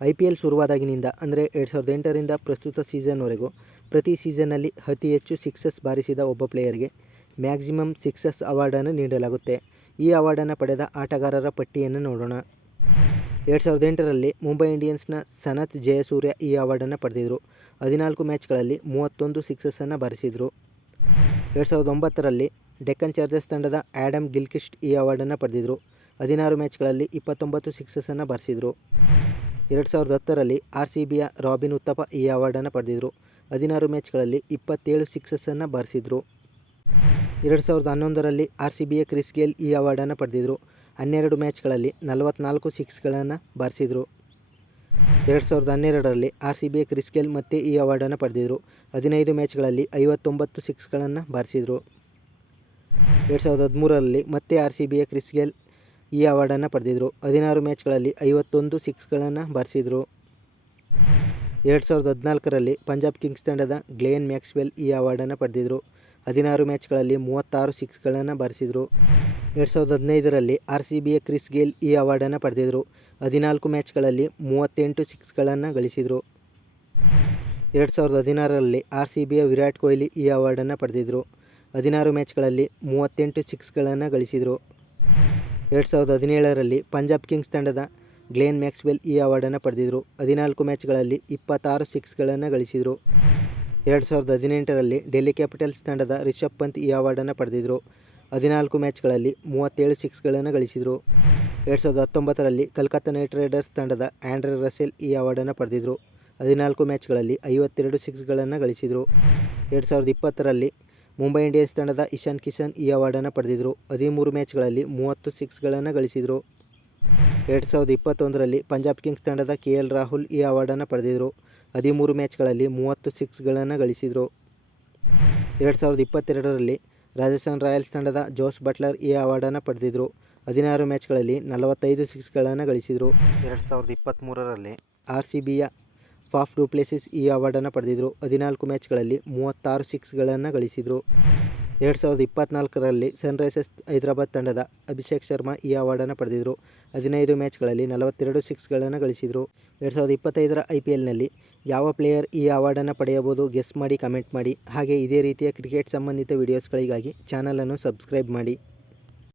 IPL ಶುರುವಾದಾಗಿನಿಂದ ಅಂದರೆ 2008ರಿಂದ ಪ್ರಸ್ತುತ ಸೀಸನ್ವರೆಗೂ ಪ್ರತಿ ಸೀಸನ್ನಲ್ಲಿ ಅತಿ ಹೆಚ್ಚು ಸಿಕ್ಸಸ್ ಬಾರಿಸಿದ ಒಬ್ಬ ಪ್ಲೇಯರ್ಗೆ ಮ್ಯಾಕ್ಸಿಮಮ್ ಸಿಕ್ಸಸ್ ಅವಾರ್ಡನ್ನು ನೀಡಲಾಗುತ್ತೆ. ಈ ಅವಾರ್ಡನ್ನು ಪಡೆದ ಆಟಗಾರರ ಪಟ್ಟಿಯನ್ನು ನೋಡೋಣ. 2008ರಲ್ಲಿ ಮುಂಬೈ ಇಂಡಿಯನ್ಸ್ನ ಸನತ್ ಜಯಸೂರ್ಯ ಈ ಅವಾರ್ಡನ್ನು ಪಡೆದಿದ್ದರು. 14 ಮ್ಯಾಚ್ಗಳಲ್ಲಿ 31 ಸಿಕ್ಸಸ್ಸನ್ನು ಬಾರಿಸಿದರು. 2009ರಲ್ಲಿ ಡೆಕ್ಕನ್ ಚಾರ್ಜರ್ಸ್ ತಂಡದ ಆ್ಯಡಮ್ ಗಿಲ್ಕ್ರಿಸ್ಟ್ ಈ ಅವಾರ್ಡನ್ನು ಪಡೆದಿದ್ದರು. 16 ಮ್ಯಾಚ್ಗಳಲ್ಲಿ 29 ಸಿಕ್ಸಸ್ಸನ್ನು ಬಾರಿಸಿದರು. 2010ರಲ್ಲಿ RCBಯ ರಾಬಿನ್ ಉತ್ತಪ್ಪ ಈ ಅವಾರ್ಡನ್ನು ಪಡೆದಿದ್ದರು. 16 ಮ್ಯಾಚ್ಗಳಲ್ಲಿ 27 ಸಿಕ್ಸಸ್ಸನ್ನು ಬಾರಿಸಿದರು. 2011ರಲ್ಲಿ RCBಯ ಕ್ರಿಸ್ ಗೇಲ್ ಈ ಅವಾರ್ಡನ್ನು ಪಡೆದಿದ್ದರು. 12 ಮ್ಯಾಚ್ಗಳಲ್ಲಿ 44 ಸಿಕ್ಸ್ಗಳನ್ನು ಬಾರಿಸಿದರು. 2012ರಲ್ಲಿ RCBಯ ಕ್ರಿಸ್ ಗೇಲ್ ಮತ್ತೆ ಈ ಅವಾರ್ಡನ್ನು ಪಡೆದಿದ್ದರು. 15 ಮ್ಯಾಚ್ಗಳಲ್ಲಿ 59 ಸಿಕ್ಸ್ಗಳನ್ನು ಬಾರಿಸಿದರು. 2013ರಲ್ಲಿ ಮತ್ತೆ RCBಯ ಕ್ರಿಸ್ ಗೇಲ್ ಈ ಅವಾರ್ಡನ್ನು ಪಡೆದಿದ್ದರು. 16 ಮ್ಯಾಚ್ಗಳಲ್ಲಿ 51 ಸಿಕ್ಸ್ಗಳನ್ನು ಬಾರಿಸಿದರು. 2014ರಲ್ಲಿ ಪಂಜಾಬ್ ಕಿಂಗ್ಸ್ ತಂಡದ ಗ್ಲೆನ್ ಮ್ಯಾಕ್ಸ್ವೆಲ್ ಈ ಅವಾರ್ಡನ್ನು ಪಡೆದಿದ್ದರು. 16 ಮ್ಯಾಚ್ಗಳಲ್ಲಿ 36 ಸಿಕ್ಸ್ಗಳನ್ನು ಬಾರಿಸಿದರು. 2015ರಲ್ಲಿ RCBಯ ಕ್ರಿಸ್ ಗೇಲ್ ಈ ಅವಾರ್ಡನ್ನು ಪಡೆದಿದ್ದರು. 14 ಮ್ಯಾಚ್ಗಳಲ್ಲಿ 38 ಸಿಕ್ಸ್ಗಳನ್ನು ಗಳಿಸಿದರು. 2016ರಲ್ಲಿ RCBಯ ವಿರಾಟ್ ಕೊಹ್ಲಿ ಈ ಅವಾರ್ಡನ್ನು ಪಡೆದಿದ್ದರು. 16 ಮ್ಯಾಚ್ಗಳಲ್ಲಿ 38 ಸಿಕ್ಸ್ಗಳನ್ನು ಗಳಿಸಿದರು. 2017ರಲ್ಲಿ ಪಂಜಾಬ್ ಕಿಂಗ್ಸ್ ತಂಡದ ಗ್ಲೆನ್ ಮ್ಯಾಕ್ಸ್ವೆಲ್ ಈ ಅವಾರ್ಡನ್ನು ಪಡೆದಿದ್ದರು. 14 ಮ್ಯಾಚ್ಗಳಲ್ಲಿ 26 ಸಿಕ್ಸ್ಗಳನ್ನು ಗಳಿಸಿದರು. 2018ರಲ್ಲಿ ಡೆಲ್ಲಿ ಕ್ಯಾಪಿಟಲ್ಸ್ ತಂಡದ ರಿಷಬ್ ಪಂತ್ ಈ ಅವಾರ್ಡನ್ನು ಪಡೆದಿದ್ದರು. 14 ಮ್ಯಾಚ್ಗಳಲ್ಲಿ 37 ಸಿಕ್ಸ್ಗಳನ್ನು ಗಳಿಸಿದರು. 2019ರಲ್ಲಿ ಕಲ್ಕತ್ತಾ ನೈಟ್ ರೈಡರ್ಸ್ ತಂಡದ ಆಂಡ್ರೆ ರಸೆಲ್ ಈ ಅವಾರ್ಡನ್ನು ಪಡೆದಿದ್ದರು. 14 ಮ್ಯಾಚ್ಗಳಲ್ಲಿ 52 ಸಿಕ್ಸ್ಗಳನ್ನು ಗಳಿಸಿದರು. 2020ರಲ್ಲಿ ಮುಂಬೈ ಇಂಡಿಯನ್ಸ್ ತಂಡದ ಇಶಾನ್ ಕಿಶನ್ ಈ ಅವಾರ್ಡನ್ನು ಪಡೆದಿದ್ದರು. 13 ಮ್ಯಾಚ್ಗಳಲ್ಲಿ 30 ಸಿಕ್ಸ್ಗಳನ್ನು ಗಳಿಸಿದರು. 2021ರಲ್ಲಿ ಪಂಜಾಬ್ ಕಿಂಗ್ಸ್ ತಂಡದ KL ರಾಹುಲ್ ಈ ಅವಾರ್ಡನ್ನು ಪಡೆದಿದ್ದರು. 13 ಮ್ಯಾಚ್ಗಳಲ್ಲಿ 30 ಸಿಕ್ಸ್ಗಳನ್ನು ಗಳಿಸಿದರು. 2022ರಲ್ಲಿ ರಾಜಸ್ಥಾನ್ ರಾಯಲ್ಸ್ ತಂಡದ ಜೋಸ್ ಬಟ್ಲರ್ ಈ ಅವಾರ್ಡನ್ನು ಪಡೆದಿದ್ದರು. 16 ಮ್ಯಾಚ್ಗಳಲ್ಲಿ 45 ಸಿಕ್ಸ್ಗಳನ್ನು ಗಳಿಸಿದರು. 2023ರಲ್ಲಿ RCBಯ ಫಾಫ್ ಡು ಪ್ಲೆಸಿಸ್ ಈ ಅವಾರ್ಡನ್ನು ಪಡೆದಿದ್ದರು. 14 ಮ್ಯಾಚ್ಗಳಲ್ಲಿ 36 ಸಿಕ್ಸ್ಗಳನ್ನು ಗಳಿಸಿದರು. 2024ರಲ್ಲಿ ಸನ್ರೈಸರ್ಸ್ ಹೈದರಾಬಾದ್ ತಂಡದ ಅಭಿಷೇಕ್ ಶರ್ಮಾ ಈ ಅವಾರ್ಡನ್ನು ಪಡೆದಿದ್ದರು. 15 ಮ್ಯಾಚ್ಗಳಲ್ಲಿ 42 ಸಿಕ್ಸ್ಗಳನ್ನು ಗಳಿಸಿದರು. 2025ರ IPLನಲ್ಲಿ ಯಾವ ಪ್ಲೇಯರ್ ಈ ಅವಾರ್ಡನ್ನು ಪಡೆಯಬಹುದು ಗೆಸ್ ಮಾಡಿ ಕಮೆಂಟ್ ಮಾಡಿ. ಹಾಗೆ ಇದೇ ರೀತಿಯ ಕ್ರಿಕೆಟ್ ಸಂಬಂಧಿತ ವಿಡಿಯೋಸ್ಗಳಿಗಾಗಿ ಚಾನಲನ್ನು ಸಬ್ಸ್ಕ್ರೈಬ್ ಮಾಡಿ.